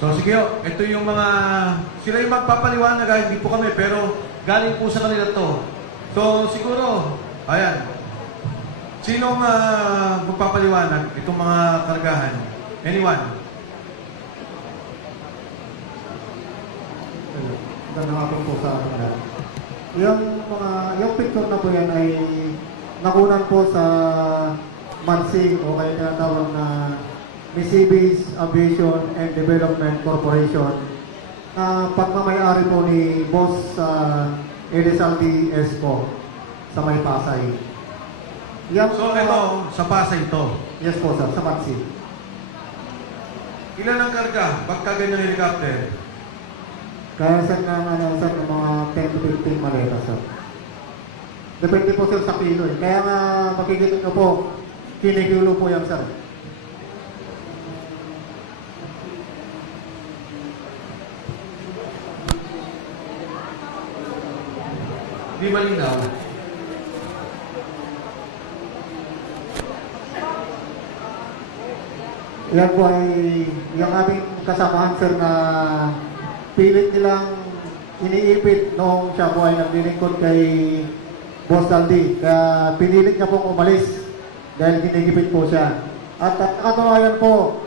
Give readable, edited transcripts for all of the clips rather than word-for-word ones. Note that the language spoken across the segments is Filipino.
So sige ho, ito yung mga, sila yung magpapaliwanag, hindi po kami, pero galing po sa kanila to. So siguro, ayan, sinong magpapaliwanag itong mga kargahan? Anyone? Ganda nga po sa kanila. Yung picture na po yan ay nakunan po sa MANSI o kaya tinatawag na Misibis Aviation and Development Corporation na pagmamayari po ni Boss Elizalde Esco sa May Pasay. Yan, So ito, sa Pasay ito. yes po sir, sa MANSI. Ilan ang karga pagka ganyan helicopter? Kaya sir sir, ng mga 10 to 15 maleta sir. Depende po sir sa kilo eh. Kaya nga makikita nyo po, kinikilo po yan sir. Di malinaw. Yan po ay yung aming kasamahan sir na pilit nilang iniipit noong siya po ay naglilingkod kay Boss Daldi. Kaya pinilit niya pong umalis dahil ginigipit po siya. At katunayan po,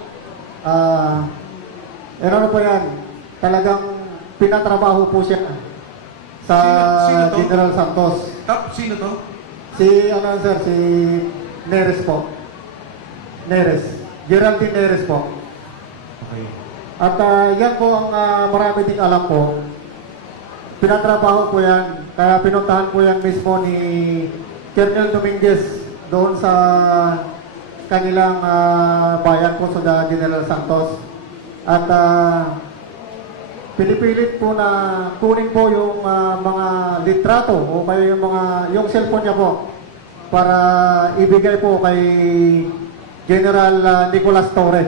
ano po yan, talagang pinatrabaho po siya sa Sino to? General Santos. Sino to? Si, sir, si Neres po. Neres. Geraldine Neres po. Okay. At yan po ang marami ding alam po. Pinatrabaho po yan. Kaya pinuntahan po yan mismo ni Colonel Dominguez doon sa kanilang bayan po sa General Santos. At pinipilit po na kunin po yung mga litrato o kaya yung cellphone niya po para ibigay po kay General Nicolas Torre.